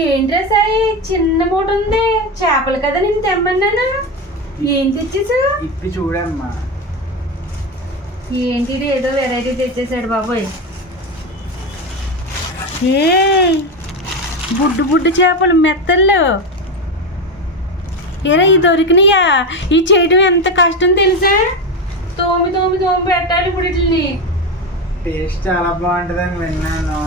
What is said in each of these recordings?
ఏంట్రా సాయి చిన్న మూట ఉంది, చేపలు కదా నేను తెమ్మన్నాను. ఏం తెచ్చేసా? ఇప్పి చూడమ్మా. ఏంటి ఏదో వెరైటీ తెచ్చేసాడు బాబోయ్. ఏ బుడ్డు బుడ్డు చేపలు మెత్తల్లో. ఏరా ఈ దొరికినాయా? ఈ చేయడం ఎంత కష్టం తెలుసా? తోమి తోమి తోమి పెట్టాలి ఇప్పుడు వీటిని. టేస్ట్ చాలా బాగుంటుందని విన్నాను.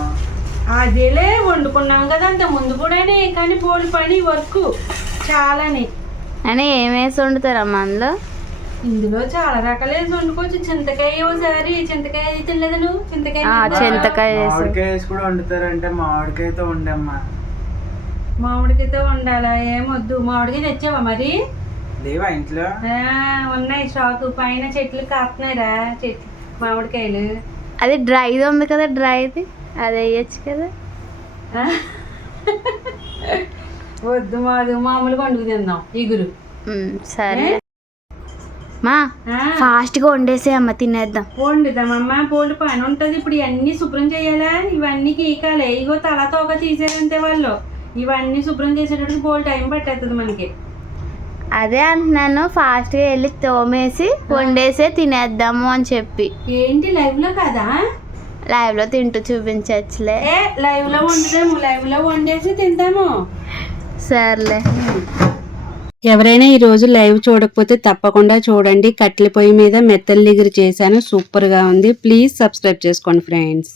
అదేలే వండుకున్నాం కదా అంత ముందు కూడానే, కానీ పోలి పని వర్క్ చాలానే. అని ఏమేసి వండుతారమ్మా అందులో? ఇందులో చాలా రకాలు వేసి వండుకోవచ్చు. చింతకాయ ఒకసారి, చింతకాయ అయితే తినలేదు నువ్వు? చింతకాయ మామిడికాయ వేసి కూడా వండుతారంటే మామిడికాయతో ఉండమ్మా. మామిడికాయతో వండాలా? ఏమొద్దు. మామిడికాయ తెచ్చావా మరి? లేవా ఇంట్లో? ఉన్నాయి స్టాక్ పైన, చెట్లు కాస్తున్నాయిరా చెట్లు మామిడికాయలు. అది డ్రైది ఉంది కదా, డ్రైది అది వేయచ్చు కదా. వద్దు మాది మామూలుగా వండుకు తిందాం ఇగురు. సరే మా ఫాస్ట్గా వండేసే అమ్మ, తినేద్దాం. వండుదామమ్మా, పోల్డ్ పని ఉంటుంది. ఇప్పుడు ఇవన్నీ శుభ్రం చేయాలా, ఇవన్నీ గీకాలి. ఇగో తల తోక తీసేదంతే వాళ్ళు. ఇవన్నీ శుభ్రం చేసేటప్పుడు పోల్ టైం పట్టేస్తుంది మనకి. అదే అంటున్నాను, ఫాస్ట్గా వెళ్ళి తోమేసి వండేసే తినేద్దాము అని చెప్పి. ఏంటి లైవ్ లో కదా? లైవ్ లో తింటూ చూపించచ్చులే. లైవ్ లో వండుదాము, లైవ్ లో వండేసి తింటాము. సర్లే. ఎవరైనా ఈరోజు లైవ్ చూడకపోతే తప్పకుండా చూడండి. కట్టెల పొయ్యి మీద మెత్తలు లిగురు చేశాను, సూపర్గా ఉంది. ప్లీజ్ సబ్స్క్రైబ్ చేసుకోండి ఫ్రెండ్స్.